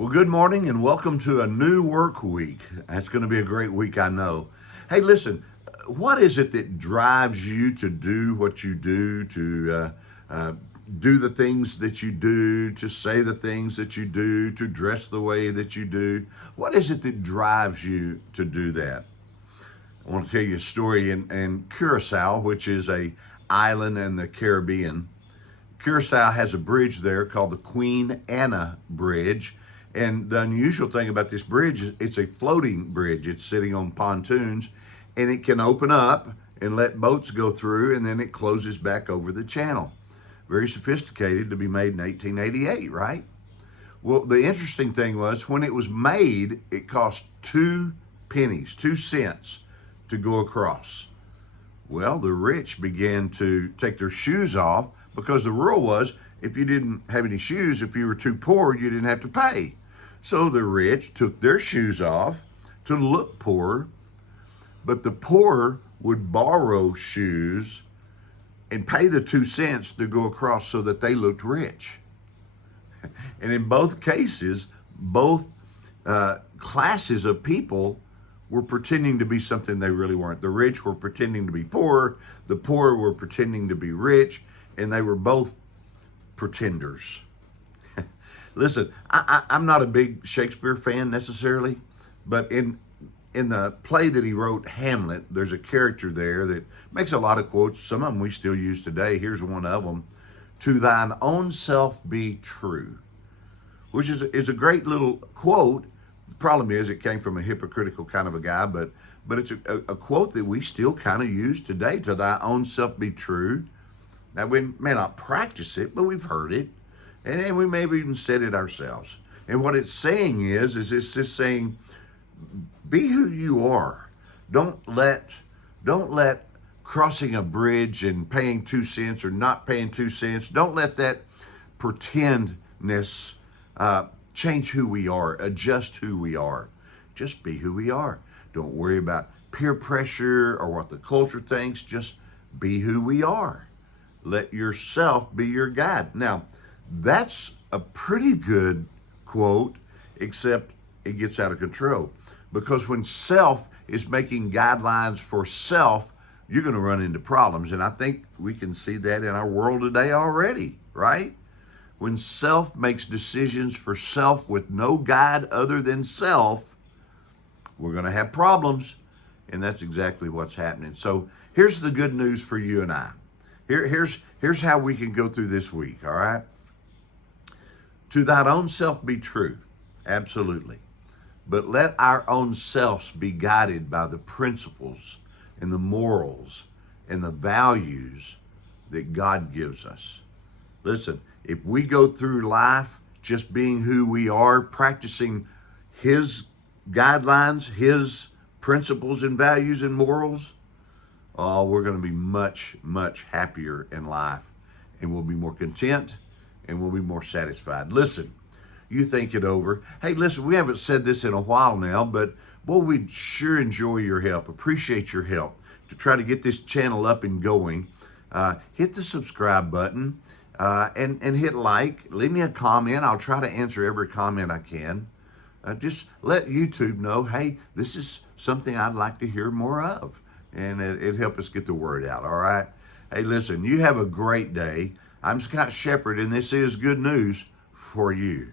Well, good morning and welcome to a new work week. It's going to be a great week, I know. Hey, listen, what is it that drives you to do what you do, to do the things that you do, to say the things that you do, to dress the way that you do? What is it that drives you to do that? I want to tell you a story in Curacao, which is a island in the Caribbean. Curacao has a bridge there called the Queen Anna Bridge. And the unusual thing about this bridge is it's a floating bridge. It's sitting on pontoons and it can open up and let boats go through and then it closes back over the channel. Very sophisticated to be made in 1888, right? Well, the interesting thing was when it was made, it cost 2 pennies, 2 cents to go across. Well, the rich began to take their shoes off because the rule was if you didn't have any shoes, if you were too poor, you didn't have to pay. So the rich took their shoes off to look poor, but the poor would borrow shoes and pay the 2 cents to go across so that they looked rich. And in both cases, both classes of people were pretending to be something they really weren't. The rich were pretending to be poor, the poor were pretending to be rich, and they were both pretenders. Listen, I'm not a big Shakespeare fan necessarily, but in the play that he wrote, Hamlet, there's a character there that makes a lot of quotes. Some of them we still use today. Here's one of them: "To thine own self be true," which is a great little quote. The problem is it came from a hypocritical kind of a guy, but it's a quote that we still kind of use today. To thy own self be true. Now, we may not practice it, but we've heard it. And we may have even said it ourselves. And what it's saying is it's just saying, be who you are. Don't let crossing a bridge and paying 2 cents or not paying 2 cents, don't let that pretendness change who we are, adjust who we are. Just be who we are. Don't worry about peer pressure or what the culture thinks. Just be who we are. Let yourself be your guide. Now, that's a pretty good quote, except it gets out of control. Because when self is making guidelines for self, you're going to run into problems. And I think we can see that in our world today already, right? When self makes decisions for self with no guide other than self, we're going to have problems. And that's exactly what's happening. So here's the good news for you and I. Here's how we can go through this week, all right? To thine own self be true, absolutely. But let our own selves be guided by the principles and the morals and the values that God gives us. Listen, if we go through life just being who we are, practicing His guidelines, His principles and values and morals, oh, we're going to be much, much happier in life, and we'll be more content and we'll be more satisfied. Listen, you think it over. Hey, listen, we haven't said this in a while now, but boy, we'd sure enjoy your help, appreciate your help to try to get this channel up and going. Hit the subscribe button and hit like. Leave me a comment. I'll try to answer every comment I can. Just let YouTube know, hey, this is something I'd like to hear more of. And it'd help us get the word out, all right? Hey, listen, you have a great day. I'm Scott Shepherd, and this is good news for you.